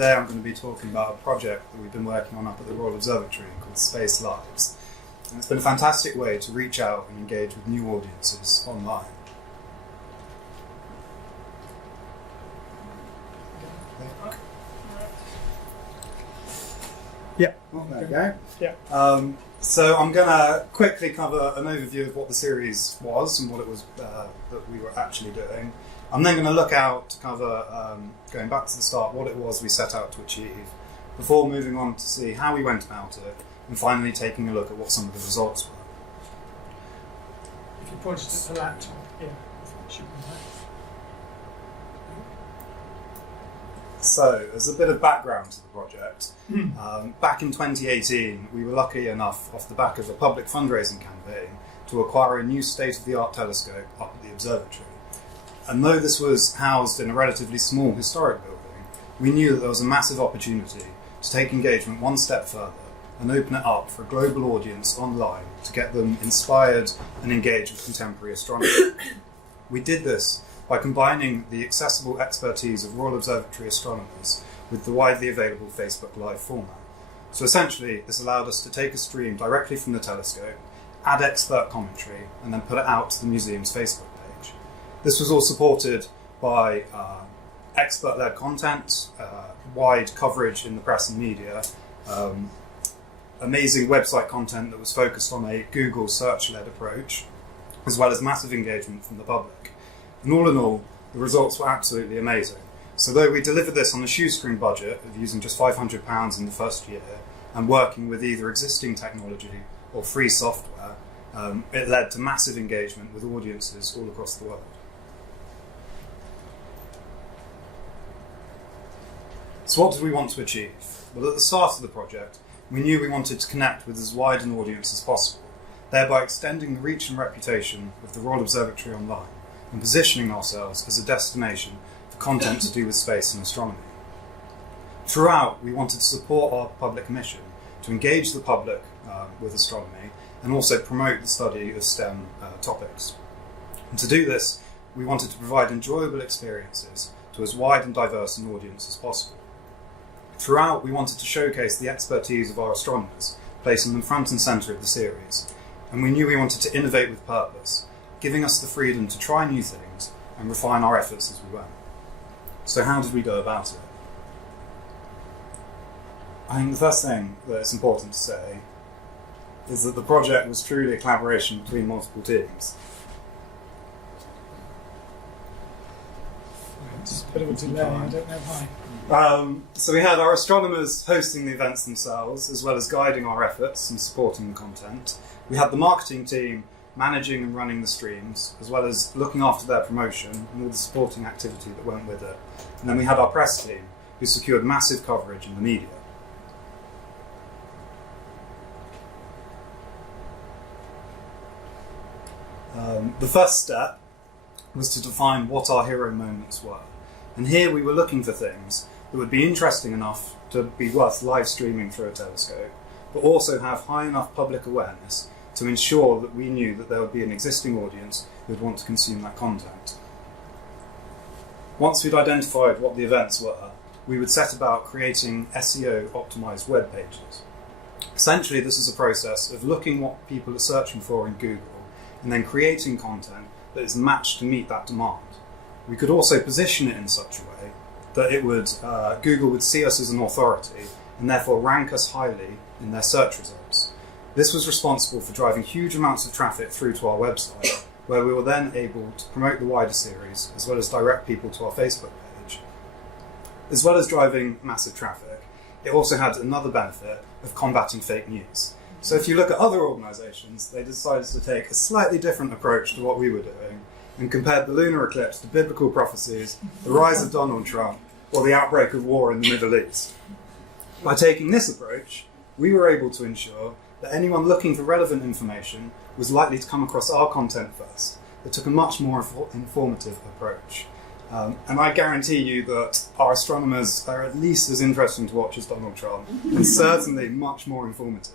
today I'm going to be talking about a project that we've been working on up at the Royal Observatory called Space Lives. And it's been a fantastic way to reach out and engage with new audiences online. Yeah. Oh, there we go. Yeah. So I'm going to quickly cover an overview of what the series was and what it was that we were actually doing. I'm then going to look out to cover, going back to the start, what it was we set out to achieve, before moving on to see how we went about it, and finally taking a look at what some of the results were. If you pointed at the laptop, yeah. Should be right. So, as a bit of background to the project, back in 2018, we were lucky enough, off the back of a public fundraising campaign, to acquire a new state-of-the-art telescope up at the observatory. And though this was housed in a relatively small historic building, we knew that there was a massive opportunity to take engagement one step further and open it up for a global audience online to get them inspired and engaged with contemporary astronomy. We did this by combining the accessible expertise of Royal Observatory astronomers with the widely available Facebook Live format. So essentially, this allowed us to take a stream directly from the telescope, add expert commentary, and then put it out to the museum's Facebook page. This was all supported by expert-led content, wide coverage in the press and media, amazing website content that was focused on a Google search-led approach, as well as massive engagement from the public. And all in all, the results were absolutely amazing. So though we delivered this on a shoestring budget of using just £500 in the first year and working with either existing technology or free software, it led to massive engagement with audiences all across the world. So what did we want to achieve? Well, at the start of the project, we knew we wanted to connect with as wide an audience as possible, thereby extending the reach and reputation of the Royal Observatory online and positioning ourselves as a destination for content to do with space and astronomy. Throughout, we wanted to support our public mission to engage the public with astronomy and also promote the study of STEM topics. And to do this, we wanted to provide enjoyable experiences to as wide and diverse an audience as possible. Throughout, we wanted to showcase the expertise of our astronomers, placing them front and centre of the series. And we knew we wanted to innovate with purpose, giving us the freedom to try new things and refine our efforts as we went. So how did we go about it? I think the first thing that it's important to say is that the project was truly a collaboration between multiple teams. It's a bit of a delay, I don't know why. So we had our astronomers hosting the events themselves, as well as guiding our efforts and supporting the content. We had the marketing team managing and running the streams, as well as looking after their promotion and all the supporting activity that went with it. And then we had our press team, who secured massive coverage in the media. The first step was to define what our hero moments were. And here we were looking for things that would be interesting enough to be worth live streaming through a telescope, but also have high enough public awareness to ensure that we knew that there would be an existing audience who would want to consume that content. Once we'd identified what the events were, we would set about creating SEO-optimized web pages. Essentially, this is a process of looking what people are searching for in Google and then creating content that is matched to meet that demand. We could also position it in such a way that it would Google would see us as an authority and therefore rank us highly in their search results. This was responsible for driving huge amounts of traffic through to our website, where we were then able to promote the wider series, as well as direct people to our Facebook page. As well as driving massive traffic, it also had another benefit of combating fake news. So if you look at other organisations, they decided to take a slightly different approach to what we were doing and compared the lunar eclipse to biblical prophecies, the rise of Donald Trump, or the outbreak of war in the Middle East. By taking this approach, we were able to ensure that anyone looking for relevant information was likely to come across our content first. It took a much more informative approach. And I guarantee you that our astronomers are at least as interesting to watch as Donald Trump, and certainly much more informative.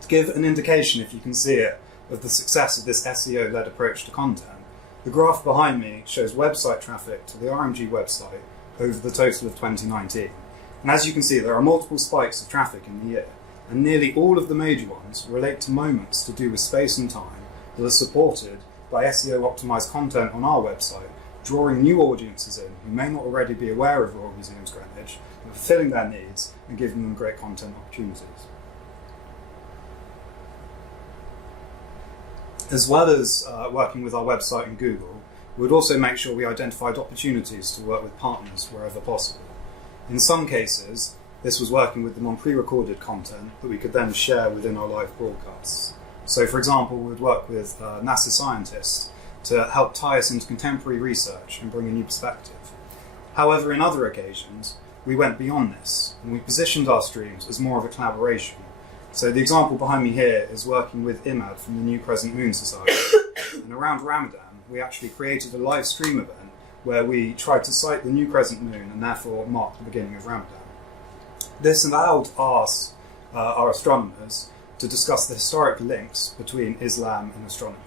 To give an indication, if you can see it, of the success of this SEO-led approach to content, The graph behind me shows website traffic to the RMG website over the total of 2019. And as you can see, there are multiple spikes of traffic in the year, and nearly all of the major ones relate to moments to do with space and time that are supported by SEO-optimized content on our website, drawing new audiences in who may not already be aware of Royal Museums Greenwich, but fulfilling their needs and giving them great content opportunities. As well as working with our website and Google, we would also make sure we identified opportunities to work with partners wherever possible. In some cases, this was working with them on pre-recorded content that we could then share within our live broadcasts. So, for example, we would work with NASA scientists to help tie us into contemporary research and bring a new perspective. However, in other occasions, we went beyond this, and we positioned our streams as more of a collaboration. So the example behind me here is working with Imad from the New Crescent Moon Society. And around Ramadan, we actually created a live stream event where we tried to sight the New Crescent Moon and therefore mark the beginning of Ramadan. This allowed us, our astronomers, to discuss the historic links between Islam and astronomy,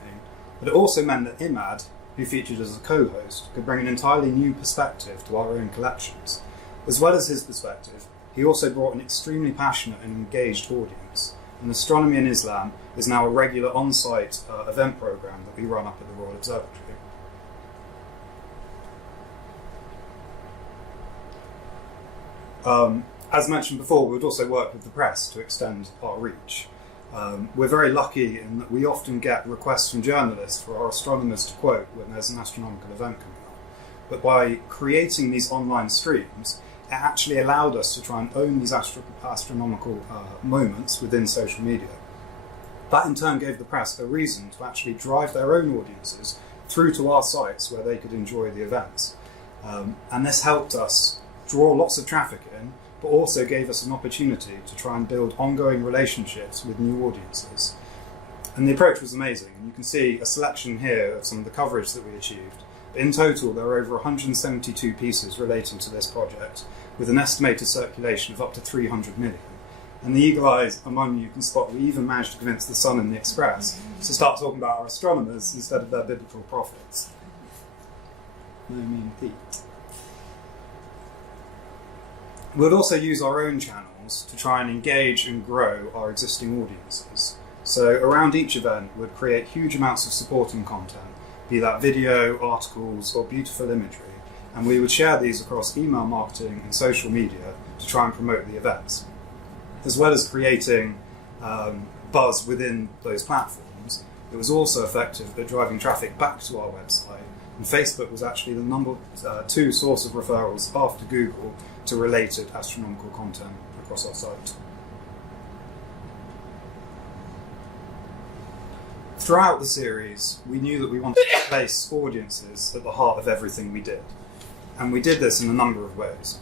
but it also meant that Imad, who featured as a co-host, could bring an entirely new perspective to our own collections. As well as his perspective, he also brought an extremely passionate and engaged audience, and Astronomy in Islam is now a regular on-site event programme that we run up at the Royal Observatory. As mentioned before, we would also work with the press to extend our reach. We're very lucky in that we often get requests from journalists for our astronomers to quote when there's an astronomical event coming up. But by creating these online streams, it actually allowed us to try and own these astronomical moments within social media. That in turn gave the press a reason to actually drive their own audiences through to our sites where they could enjoy the events. And this helped us draw lots of traffic in, but also gave us an opportunity to try and build ongoing relationships with new audiences. And the approach was amazing. And you can see a selection here of some of the coverage that we achieved. In total, there are over 172 pieces relating to this project, with an estimated circulation of up to 300 million. And the eagle eyes among you can spot we even managed to convince the Sun and the Express to start talking about our astronomers instead of their biblical prophets. No mean feat. We'll also use our own channels to try and engage and grow our existing audiences. So around each event, we'd create huge amounts of supporting content, be that video, articles, or beautiful imagery, and we would share these across email marketing and social media to try and promote the events. As well as creating buzz within those platforms, it was also effective at driving traffic back to our website, and Facebook was actually the number 2 source of referrals after Google to related astronomical content across our site. Throughout the series, we knew that we wanted to place audiences at the heart of everything we did, and we did this in a number of ways.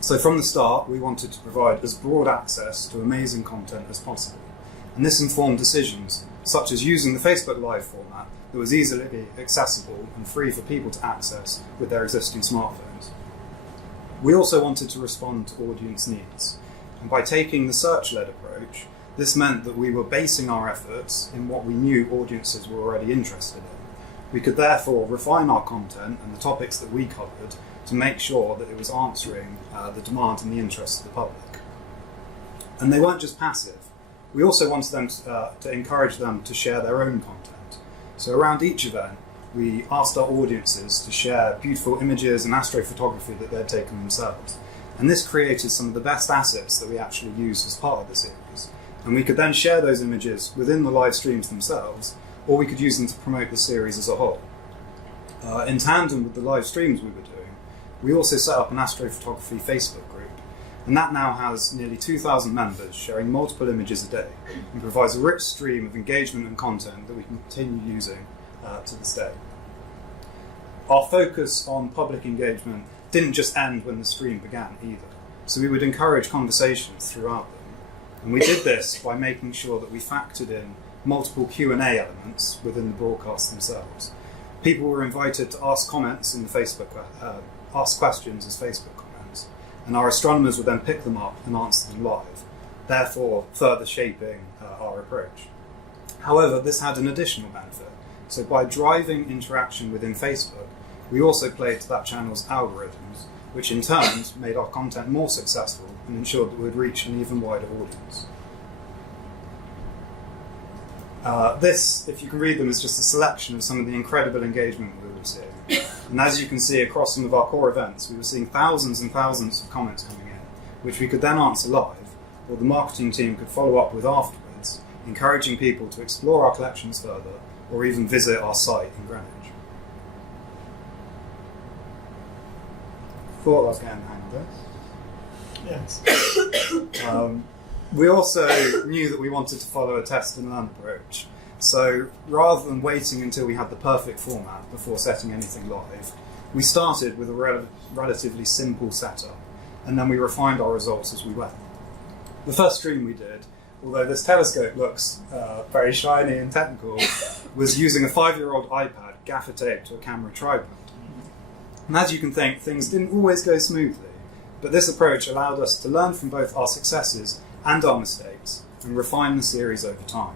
So from the start, we wanted to provide as broad access to amazing content as possible, and this informed decisions such as using the Facebook Live format that was easily accessible and free for people to access with their existing smartphones. We also wanted to respond to audience needs, and by taking the search-led approach, this meant that we were basing our efforts in what we knew audiences were already interested in. We could therefore refine our content and the topics that we covered to make sure that it was answering the demand and the interests of the public. And they weren't just passive. We also wanted them to encourage them to share their own content. So around each event, we asked our audiences to share beautiful images and astrophotography that they'd taken themselves. And this created some of the best assets that we actually used as part of the series. And we could then share those images within the live streams themselves, or we could use them to promote the series as a whole. In tandem with the live streams we were doing, we also set up an astrophotography Facebook group, and that now has nearly 2,000 members sharing multiple images a day and provides a rich stream of engagement and content that we can continue using to this day. Our focus on public engagement didn't just end when the stream began either, so we would encourage conversations throughout them. And we did this by making sure that we factored in multiple Q&A elements within the broadcasts themselves. People were invited to ask comments in the ask questions as Facebook comments, and our astronomers would then pick them up and answer them live, therefore further shaping our approach. However, this had an additional benefit. So by driving interaction within Facebook, we also played to that channel's algorithms, which in turn made our content more successful and ensured that we'd reach an even wider audience. This, if you can read them, is just a selection of some of the incredible engagement we were seeing. And as you can see across some of our core events, we were seeing thousands and thousands of comments coming in, which we could then answer live, or the marketing team could follow up with afterwards, encouraging people to explore our collections further, or even visit our site in Greenwich. Thought I was getting the hang of this. Yes. We also knew that we wanted to follow a test and learn approach. So rather than waiting until we had the perfect format before setting anything live, we started with a relatively simple setup, and then we refined our results as we went. The first stream we did, although this telescope looks very shiny and technical, was using a 5-year-old iPad gaffer taped to a camera tripod. And as you can think, things didn't always go smoothly, but this approach allowed us to learn from both our successes and our mistakes and refine the series over time.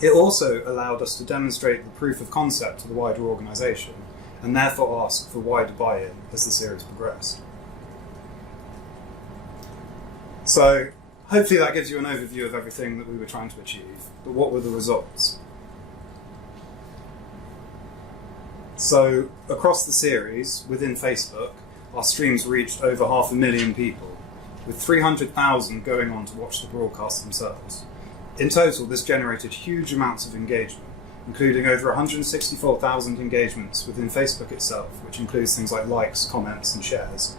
It also allowed us to demonstrate the proof of concept to the wider organisation and therefore ask for wider buy-in as the series progressed. So hopefully that gives you an overview of everything that we were trying to achieve, but what were the results? So across the series, within Facebook, our streams reached over 500,000 people, with 300,000 going on to watch the broadcast themselves. In total, this generated huge amounts of engagement, including over 164,000 engagements within Facebook itself, which includes things like likes, comments, and shares.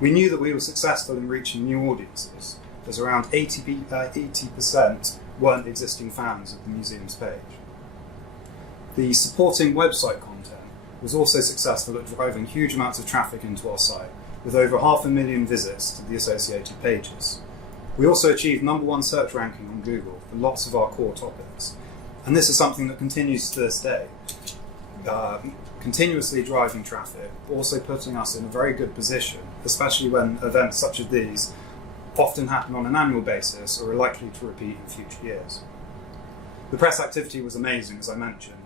We knew that we were successful in reaching new audiences, as around 80% weren't existing fans of the museum's page. The supporting website content was also successful at driving huge amounts of traffic into our site, with over 500,000 visits to the associated pages. We also achieved #1 search ranking on Google for lots of our core topics, and this is something that continues to this day, continuously driving traffic, but also putting us in a very good position, especially when events such as these often happen on an annual basis or are likely to repeat in future years. The press activity was amazing, as I mentioned,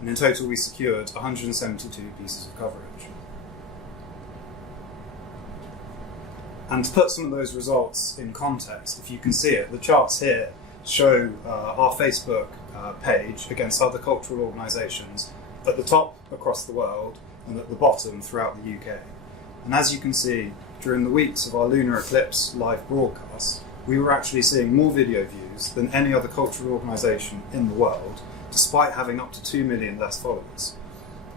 and in total we secured 172 pieces of coverage. And to put some of those results in context, if you can see it, the charts here show our Facebook page against other cultural organisations at the top across the world and at the bottom throughout the UK. And as you can see, during the weeks of our lunar eclipse live broadcasts, we were actually seeing more video views than any other cultural organisation in the world, despite having up to 2 million less followers.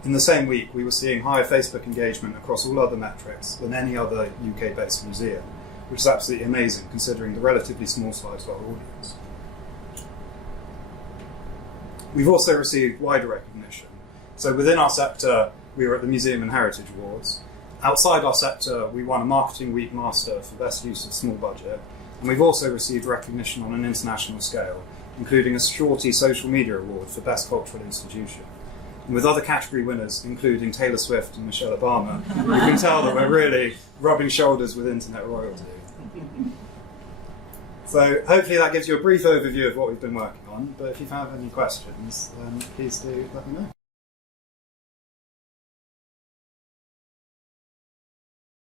In the same week, we were seeing higher Facebook engagement across all other metrics than any other UK-based museum, which is absolutely amazing considering the relatively small size of our audience. We've also received wider recognition. So within our sector, we were at the Museum and Heritage Awards. Outside our sector, we won a Marketing Week Master for Best Use of Small Budget, and we've also received recognition on an international scale, including a Shorty Social Media Award for Best Cultural Institution. And with other category winners, including Taylor Swift and Michelle Obama, you can tell that we're really rubbing shoulders with internet royalty. So hopefully that gives you a brief overview of what we've been working on, but if you have any questions, then please do let me know.